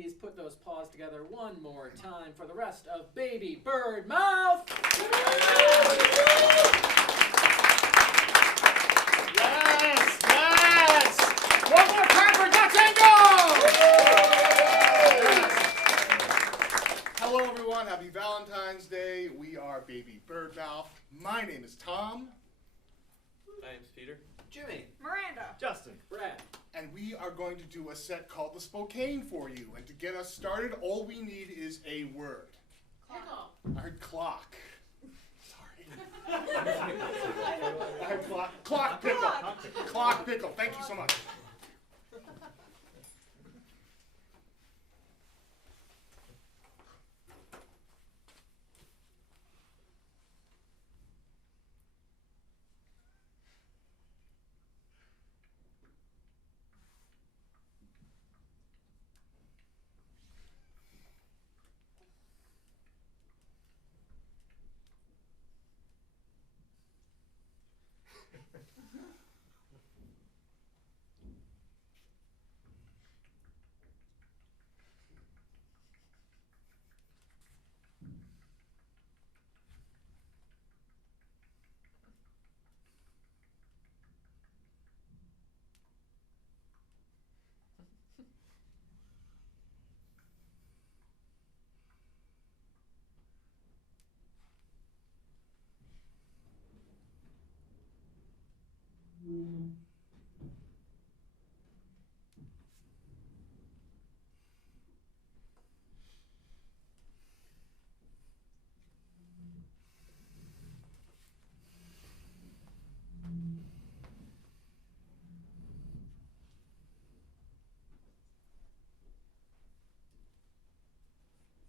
please put those paws together one more time for the rest of Baby Bird Mouth? Yes, yes! One more time for Dutch Angle! Hello, everyone. Happy Valentine's Day. We are Baby Bird Mouth. My name is Tom. My name's Peter. Jimmy. Miranda. Justin. Brad. And we are going to do a set called the Spokane for you. And to get us started, all we need is a word. Clock. I heard clock. Sorry. I heard clock. Clock pickle. Clock pickle. Thank you so much.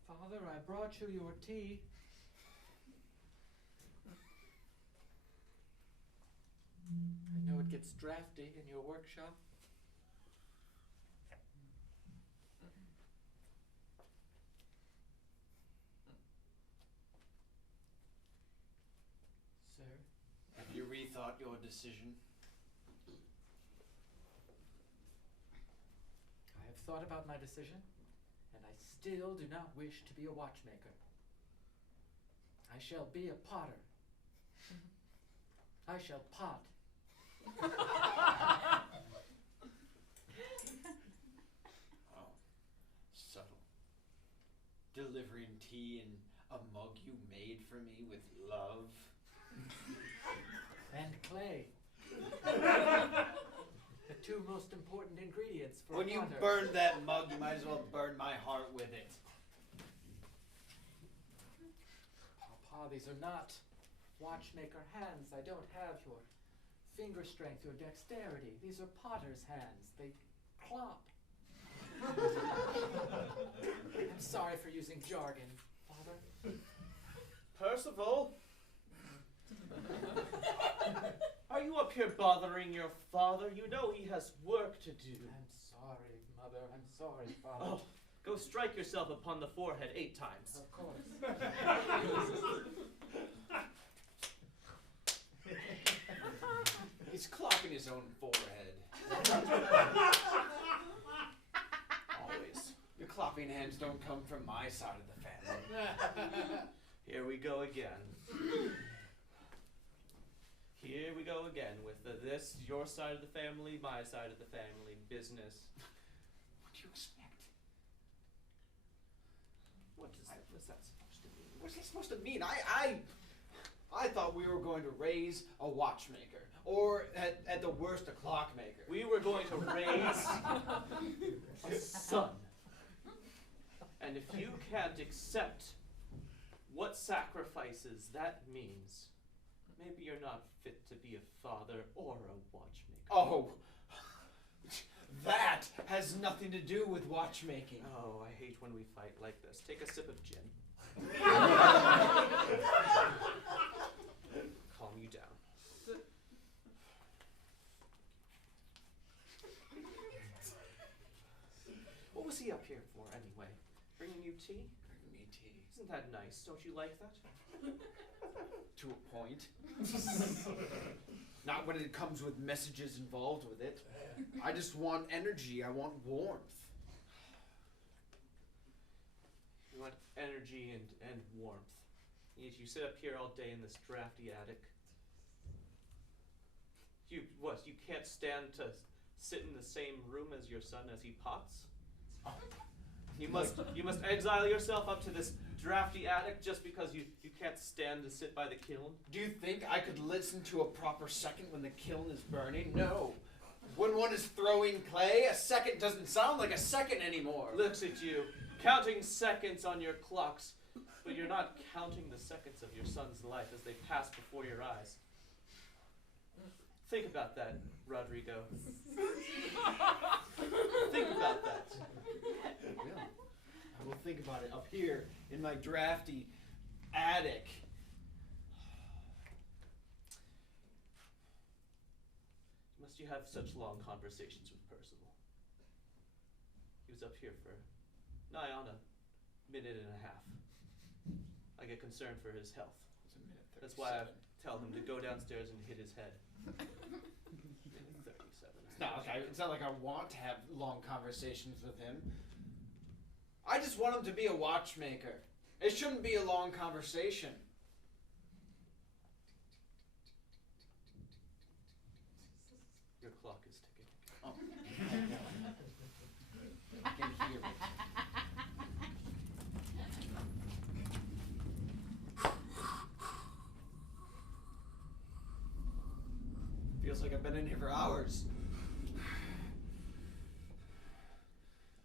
Father, I brought you your tea. I know it gets drafty in your workshop. Sir? Have you rethought your decision? I have thought about my decision, and I still do not wish to be a watchmaker. I shall be a potter. I shall pot. Oh, subtle. Delivering tea in a mug you made for me with love. And clay. The two most important ingredients for When a you potter. burned that mug, you might as well burn my heart with it. Papa, these are not watchmaker hands. I don't have your finger strength, your dexterity. These are potter's hands. They clop. I'm sorry for using jargon, Father. Percival? Are you up here bothering your father? You know he has work to do. I'm sorry, Mother. I'm sorry, Father. Oh, go strike yourself upon the forehead 8 times. Of course. He's clopping his own forehead. Always. The clopping hands don't come from my side of the family. Here we go again. Here we go again with this, your side of the family, my side of the family, business. What do you expect? What's that supposed to mean? What's he supposed to mean? I thought we were going to raise a watchmaker, or at the worst, a clockmaker. We were going to raise a son. And if you can't accept what sacrifices that means, maybe you're not fit to be a father or a watchmaker. Oh, that has nothing to do with watchmaking. Oh, I hate when we fight like this. Take a sip of gin. Calm you down. What was he up here for, anyway? Bringing you tea? Bring me tea. Isn't that nice? Don't you like that? To a point. Not when it comes with messages involved with it. I just want energy. I want warmth. want energy and warmth. You sit up here all day in this drafty attic. You can't stand to sit in the same room as your son as he pots? You must exile yourself up to this drafty attic just because you can't stand to sit by the kiln? Do you think I could listen to a proper second when the kiln is burning? No. When one is throwing clay, a second doesn't sound like a second anymore. Looks at you, counting seconds on your clocks, but you're not counting the seconds of your son's life as they pass before your eyes. Think about that, Rodrigo. Think about that. I will think about it up here in my drafty attic. Must you have such long conversations with Percival? He was up here for nigh on a minute and a half. I get concerned for his health. That's why I tell him to go downstairs and hit his head. Minute 37. It's not like I want to have long conversations with him. I just want him to be a watchmaker. It shouldn't be a long conversation. Your clock is ticking. Oh. I can hear it. Feels like I've been in here for hours.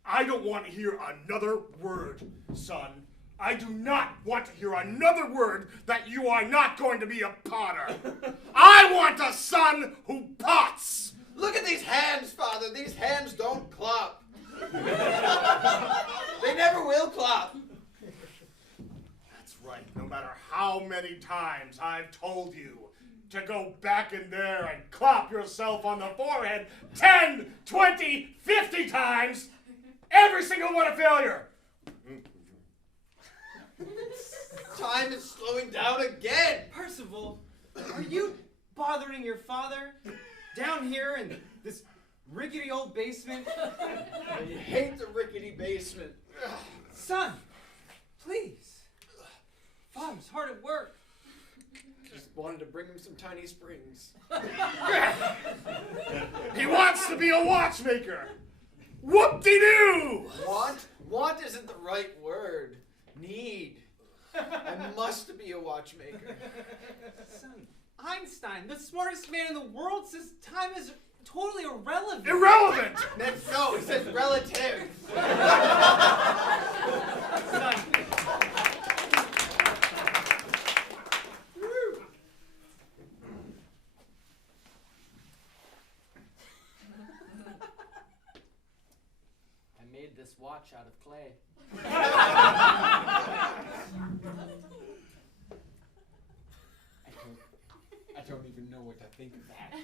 I don't want to hear another word, son. I do not want to hear another word that you are not going to be a potter. I want a son who pots. Look at these hands, Father. These hands don't clap. They never will clap. That's right. No matter how many times I've told you to go back in there and clap yourself on the forehead 10, 20, 50 times, every single one a failure. Time is slowing down again. Percival, are you bothering your father down here in this rickety old basement? I hate the rickety basement. Son, please. Father's hard at work. Just wanted to bring him some tiny springs. He wants to be a watchmaker. Whoop-de-doo! Want isn't the right word. Need. I must be a watchmaker. Son, Einstein, the smartest man in the world, says time is totally irrelevant. Irrelevant! That's no, it says relative. Son. I made this watch out of clay. I don't even know what to think of that.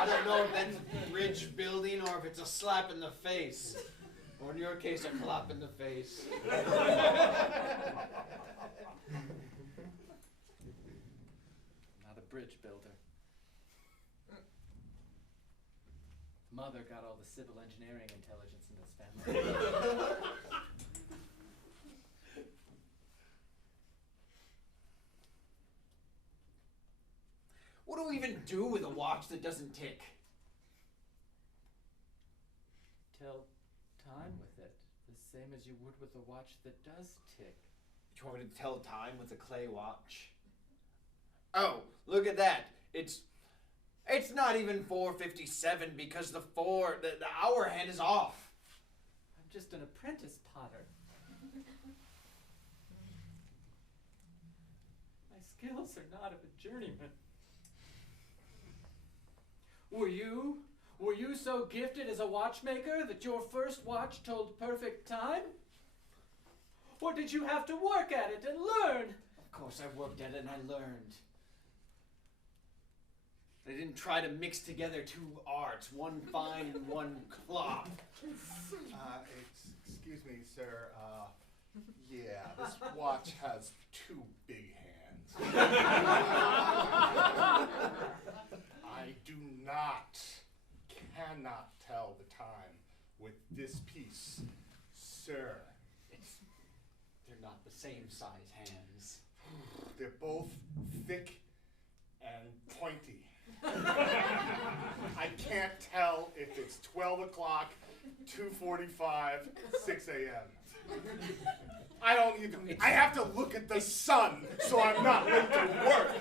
I don't know if that's a bridge building or if it's a slap in the face. Or in your case, a clap in the face. Not a bridge builder. Mother got all the civil engineering intelligence in this family. What do we even do with a watch that doesn't tick? Tell time with it, the same as you would with a watch that does tick. You want me to tell time with a clay watch? Oh, look at that. It's not even 4:57 because the hour hand is off. I'm just an apprentice potter. My skills are not of a journeyman. Were you so gifted as a watchmaker that your first watch told perfect time? Or did you have to work at it and learn? Of course I worked at it and I learned. I didn't try to mix together two arts, one fine and one clop. Excuse me, sir. Yeah, this watch has two big hands. I cannot tell the time with this piece, sir. They're the same size hands. They're both thick and pointy. I can't tell if it's 12 o'clock, 2:45, 6 a.m. I don't even, I have to look at the sun so I'm not late to work.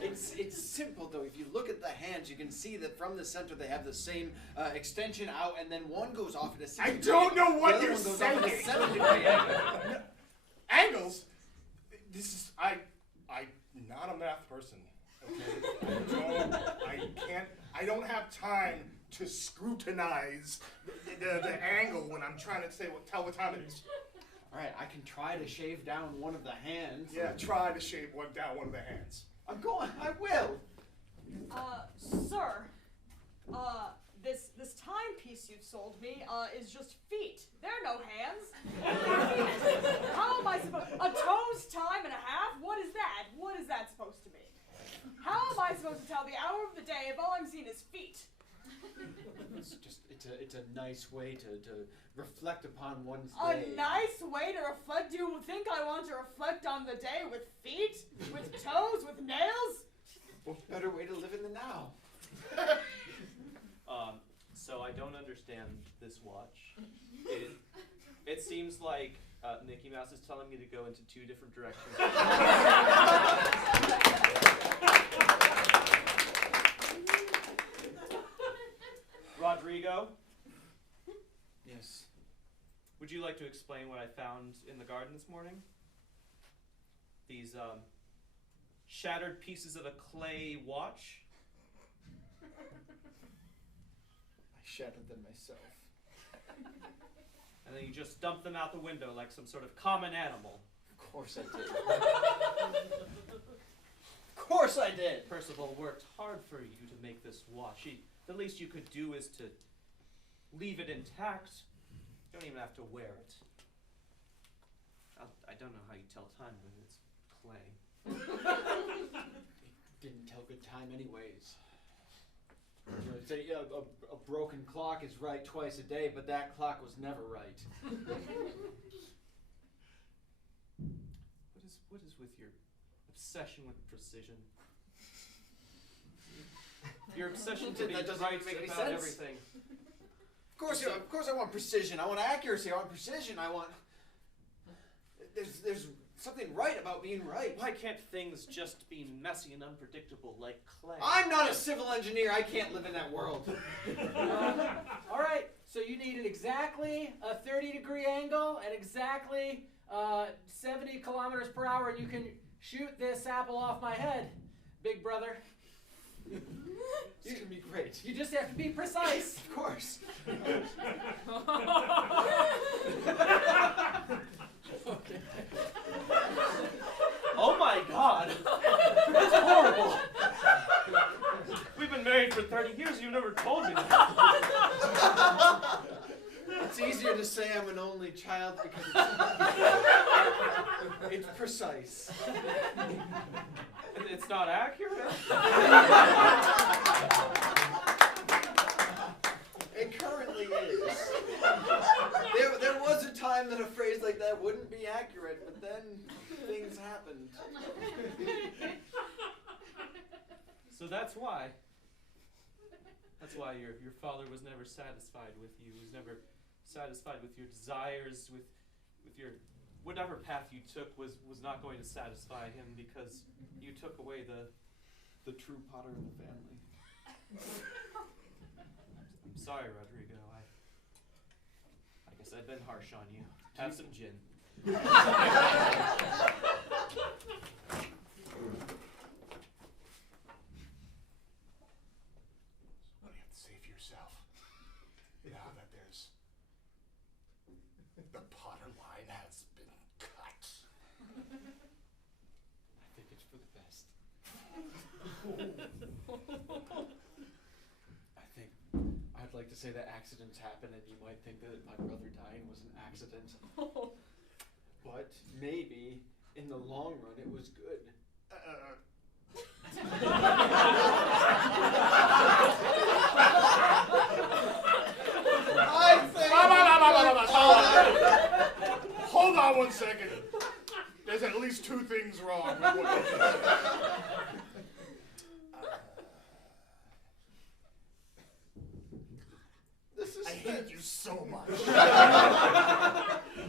It's simple though. If you look at the hands, you can see that from the center they have the same extension out, and then one goes off at a 6 I degree don't know angle, what the other you're one goes off at a saying. 7-degree angle. Angles? This is, I'm not a math person, okay? I don't have time to scrutinize the angle when I'm trying to tell what time it is. All right, I can try to shave down one of the hands. Yeah, try to shave down one of the hands. I'm going. I will. Sir, this timepiece you've sold me, is just feet. There are no hands. How am I supposed, a toe's time and a half? What is that? What is that supposed to mean? How am I supposed to tell the hour of the day if all I'm seeing is feet? It's a nice way to reflect upon one's A day. nice way to reflect? Do you think I want to reflect on the day with feet? With toes? With nails? What better way to live in the now? So I don't understand this watch. It seems like Mickey Mouse is telling me to go into 2 different directions. Rodrigo, Yes. would you like to explain what I found in the garden this morning? These shattered pieces of a clay watch. I shattered them myself. And then you just dump them out the window like some sort of common animal. Of course I did. Of course I did. Percival worked hard for you to make this watch. The least you could do is to leave it intact. You don't even have to wear it. I don't know how you tell time when it's clay. It didn't tell good time anyways. You know, say, a broken clock is right twice a day, but that clock was never right. What is with your obsession with precision? Your obsession to be That doesn't right even make any about sense. everything. Of course I want precision. I want accuracy. I want precision. I want. There's something right about being right. Why can't things just be messy and unpredictable like clay? I'm not a civil engineer. I can't live in that world. All right, so you needed exactly a 30-degree angle and exactly 70 kilometers per hour, and you can shoot this apple off my head, big brother. It's gonna be great. You just have to be precise. Of course. Okay. Oh my God! That's horrible! We've been married for 30 years, you never told me that. It's easier to say I'm an only child because it's precise. It's not accurate. It currently is. There was a time that a phrase like that wouldn't be accurate, but then things happened. So that's why your father was never satisfied with you. He was never satisfied with your desires, with your whatever path you took was not going to satisfy him because you took away the true potter in the family. I'm sorry, Rodrigo. I guess I've been harsh on you. Have some gin. What do you have to say for yourself? Now that there's the Potter line has been cut. I think it's for the best. I'd like to say that accidents happen and you might think that my brother dying was an accident. But maybe in the long run it was good. Hold on 1 second. There's at least two things wrong with what you said. I hate you so much.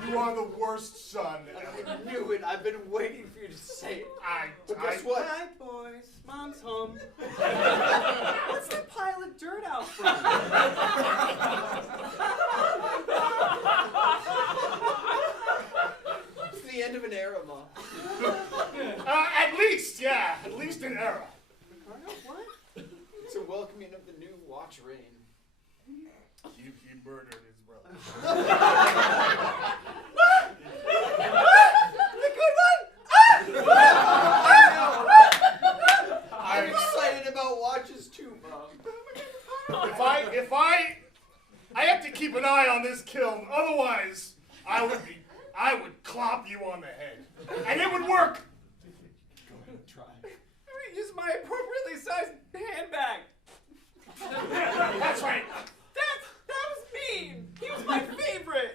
You are the worst son ever. I knew it. I've been waiting for you to say it. But guess what? Hi, boys. Mom's home. What's that pile of dirt out front? It's the end of an era, Mom. At least an era. Ricardo, what? It's a welcoming of the new watch reign. He murdered his brother. The good one? I'm excited about watches too, Mom. If I have to keep an eye on this kiln, otherwise I would clop you on the head. And it would work. Go ahead and try. I'm gonna use my appropriately sized handbag. That's right. That was mean. He was my favorite.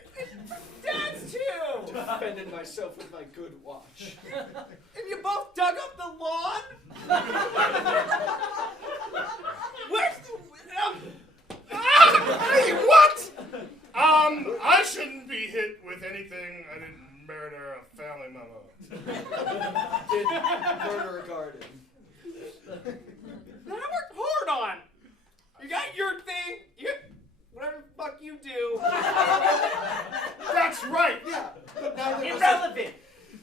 Dad's too. Defended myself with my good watch. And you both dug up the lawn? Where's the... Hey, what? I shouldn't be hit with anything. I didn't murder a family member. Did murder a garden. That I worked hard on. You got your thing. You got whatever the fuck you do. That's right. Yeah, but now that Irrelevant.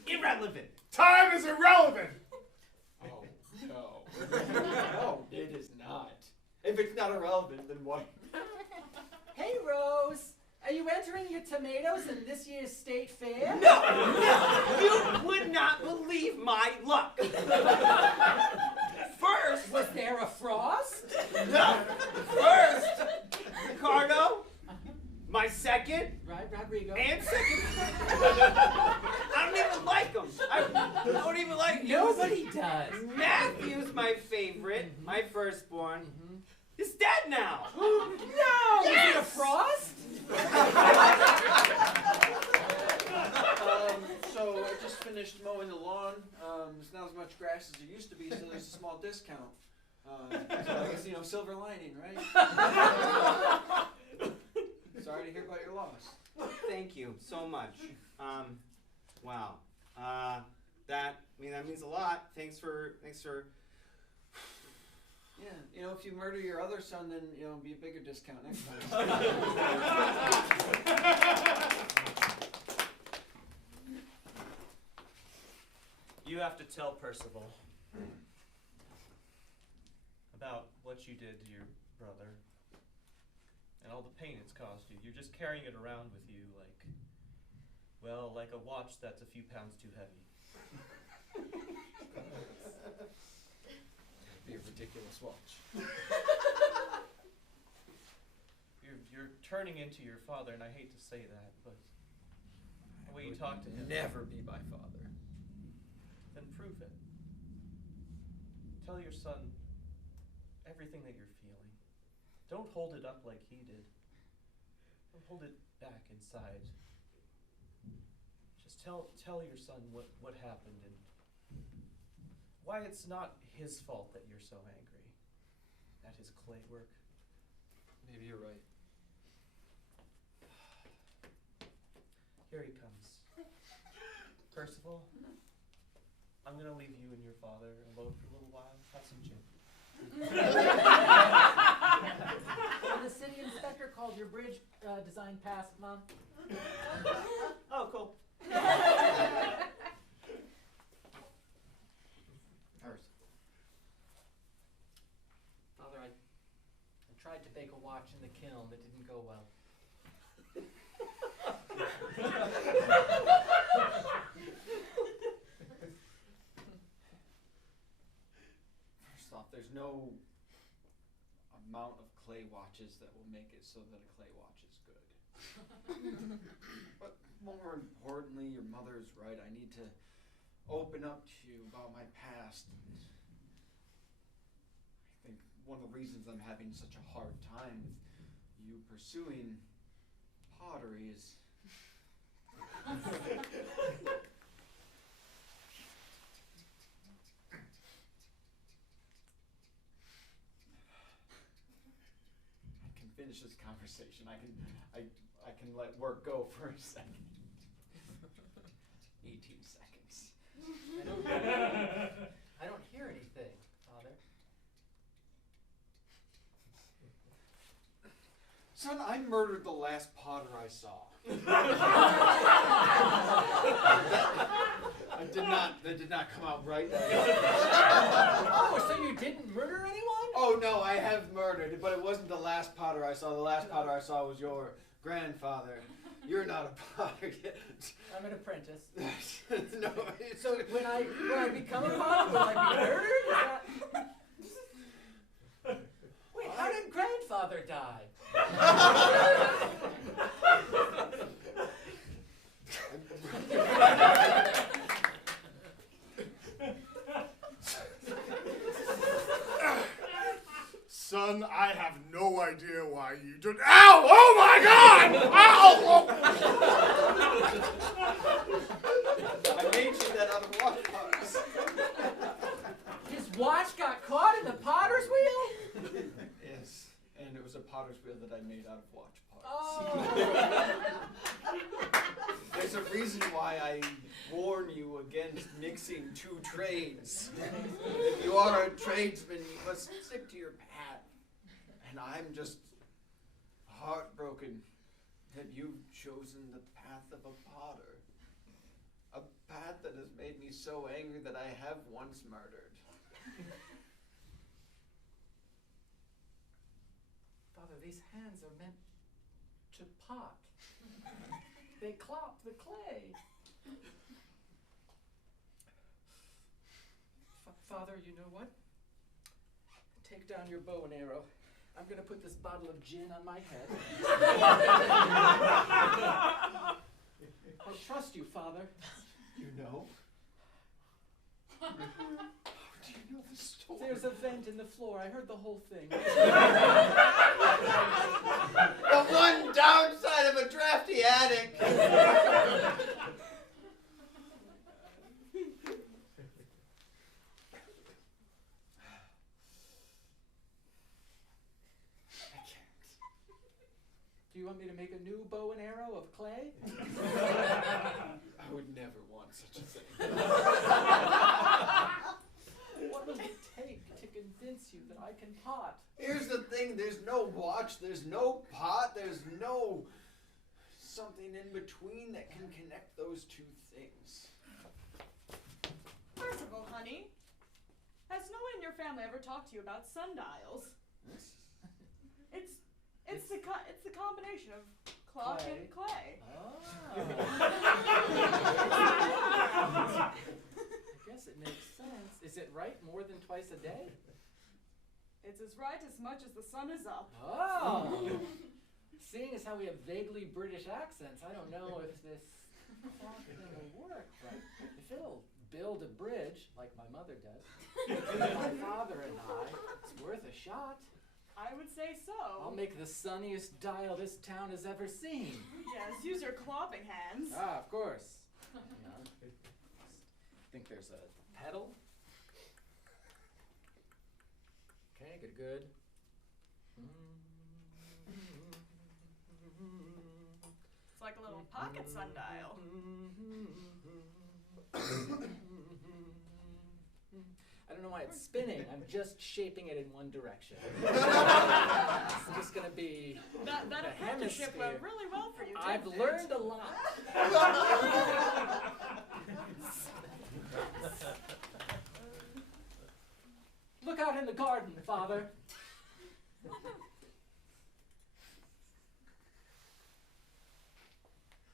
Irrelevant. Time is irrelevant. Oh, no. No, it is not. If it's not irrelevant, then what? Hey, Rose. Are you entering your tomatoes in this year's state fair? No. You would not believe my luck. First. Was there a frost? No. First. Ricardo. My second. Right, Rodrigo. And second. I don't even like him. I don't even like him. Nobody does. Matthew's my favorite. My firstborn. He's dead now. No! Yes! Was it a frost? So I just finished mowing the lawn. There's not as much grass as there used to be, so there's a small discount. So I guess, silver lining, right? Sorry to hear about your loss. Thank you so much. Wow. That means a lot. Thanks for. Yeah, if you murder your other son, then it'll be a bigger discount next time. You have to tell Percival about what you did to your brother and all the pain it's caused you. You're just carrying it around with you like a watch that's a few pounds too heavy. Be a ridiculous watch. You're turning into your father, and I hate to say that, but the way you talk to him. Never be my father. Then prove it. Tell your son everything that you're feeling. Don't hold it up like he did. Don't hold it back inside. Just tell your son what happened and why it's not his fault that you're so angry at his clay work. Maybe you're right. Here he comes. Percival, I'm going to leave you and your father alone for a little while. Have some gin. The city inspector called your bridge design passed, Mom. Oh, cool. Father, I tried to bake a watch in the kiln. It didn't go well. First off, there's no amount of clay watches that will make it so that a clay watch is good. But more importantly, your mother is right. I need to open up to you about my past. I think one of the reasons I'm having such a hard time with you pursuing pottery is finish this conversation. I can let work go for a second. 18 seconds. I don't hear anything, Father. Son, I murdered the last Potter I saw. That did not come out right. Oh, so you didn't murder anyone? Oh no, I have murdered, but it wasn't the last Potter I saw. The last Potter I saw was your grandfather. You're not a Potter yet. I'm an apprentice. No. So when I become a Potter, will I be murdered? Wait, how did grandfather die? Son, I have no idea why you did. Ow! Oh my God! Ow! I made you that out of watch parts. His watch got caught in the potter's wheel? Yes, and it was a potter's wheel that I made out of watch parts. Oh. There's a reason why I warn you against mixing two trades. If you are a tradesman, you must stick to your path. And I'm just heartbroken that you've chosen the path of a potter. A path that has made me so angry that I have once murdered. Father, these hands are meant to pot. They clop the clay. Father, you know what? Take down your bow and arrow. I'm going to put this bottle of gin on my head. I trust you, Father. You know? How do you know the story? There's a vent in the floor. I heard the whole thing. The one downside of a drafty attic. Do you want me to make a new bow and arrow of clay? I would never want such a thing. What will it take to convince you that I can pot? Here's the thing, there's no watch, there's no pot, there's no something in between that can connect those two things. First of all, honey, has no one in your family ever talked to you about sundials? It's the combination of clock Clay. and clay. Oh. I guess it makes sense. Is it right more than twice a day? It's as right as much as the sun is up. Oh. Seeing as how we have vaguely British accents, I don't know if this clock thing will work, but if it'll build a bridge, like my mother does, between my father and I, it's worth a shot. I would say so. I'll make the sunniest dial this town has ever seen. Yes, use your clopping hands. Ah, of course. I think there's a pedal. Okay, good. It's like a little pocket sundial. I don't know why it's spinning. I'm just shaping it in one direction. It's just going to be That a apprenticeship hemisphere. went really well for you, I've didn't learned it? a lot. Look out in the garden, Father.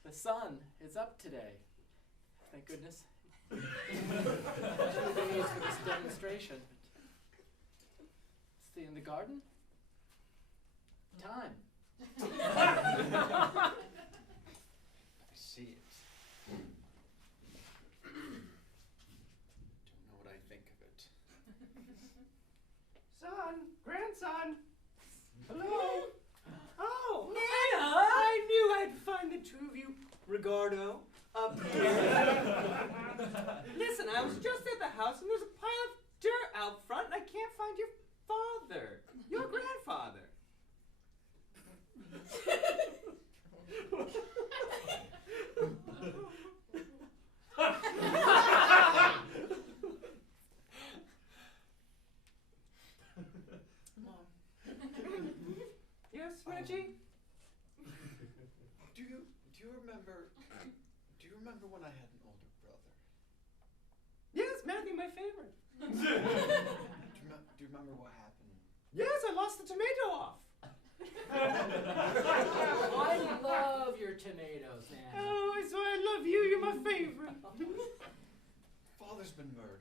The sun is up today. Thank goodness. Special days for this demonstration. Stay in the garden. Time. I see it. Don't know what I think of it. Son, grandson. Hello. Oh, Nana! I knew I'd find the two of you, Rigardo, up here. Listen, I was just at the house and there's a pile of dirt out front and I can't find your father, your grandfather. Yes, Reggie? Do you remember when I had an older brother? Yes, Matthew, my favorite. Do you remember what happened? Yes, I lost the tomato off. I love your tomatoes, man. Oh, so I love you. You're my favorite. Father's been murdered.